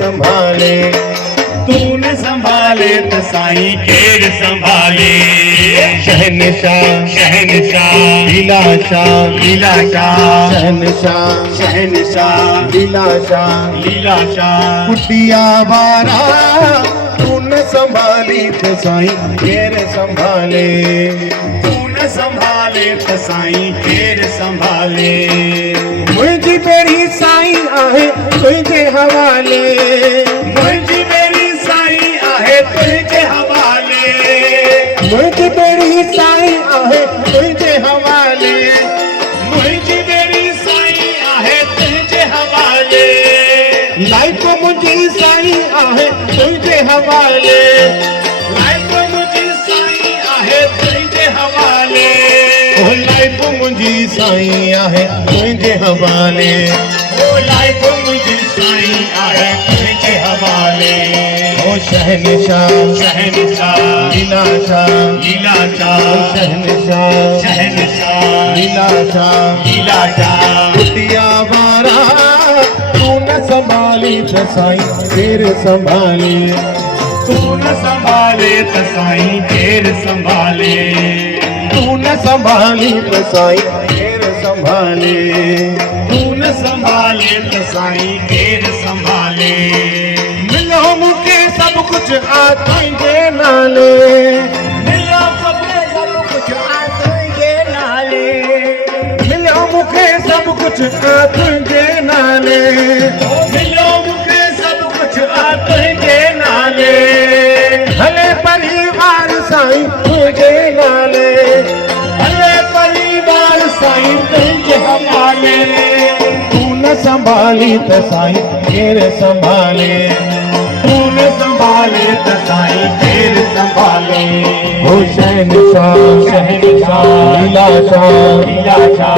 संभाले। तूने संभाले तो साईं केर संभाले। शहनशाह शहनशाह लीलाशाह लीलाशाह शहनशाह शहनशाह लीलाशाह लीलाशाह। कुटिया बारा तूने संभाली तो साईं केर संभाले। तूने संभाले तो साईं केर संभाले। मुंहिंजी बेड़ी साईं आहे तुंहिंजे हवाले। मुंहिंजी बेड़ी साईं आहे तुंहिंजे हवाले। मुंहिंजी बेड़ी साईं आहे तुंहिंजे हवाले। मुंहिंजी बेड़ी साईं आहे तुंहिंजे हवाले। लाइफ मुंहिंजी साईं आहे तुंहिंजे हवाले। लाइफ मुंहिंजी साईं आहे तुंहिंजे हवाले। ओ लाइफ मुंहिंजी साईं आहे तुंहिंजे हवाले। ओ लाइफ मुंहिंजी साईं आहे तुंहिंजे हवाले। ओ शहनशाह शहनशाह लीलाशाह लीलाशाह शहनशाह शहनशाह लीलाशाह लीलाशाह। कुटिया बारा तू न संभाली तो साईं केर संभाले। तू न संभाले तो साईं केर संभाले। तू न संभाली तो साईं केर संभाले। तू न संभाले तो साईं केर संभाले। मिलो मूंखे सब कुछ आ तुंहिंजे नाले। मिलो सब कुछ आ तुंहिंजे नाले। मिलो मूंखे सब कुछ आ तुंहिंजे नाले। मिलो मूंखे सब कुछ आ तुंहिंजे नाले। हले परिवार साईं तुंहिंजे नाले। हले परिवार साईं तुंहिंजे हवाले। तू न संभाली तो साईं केर संभाले। तू न संभाले तो साईं केर संभाले। ओ शहनशाह शहनशाह लीलाशाह लीलाशाह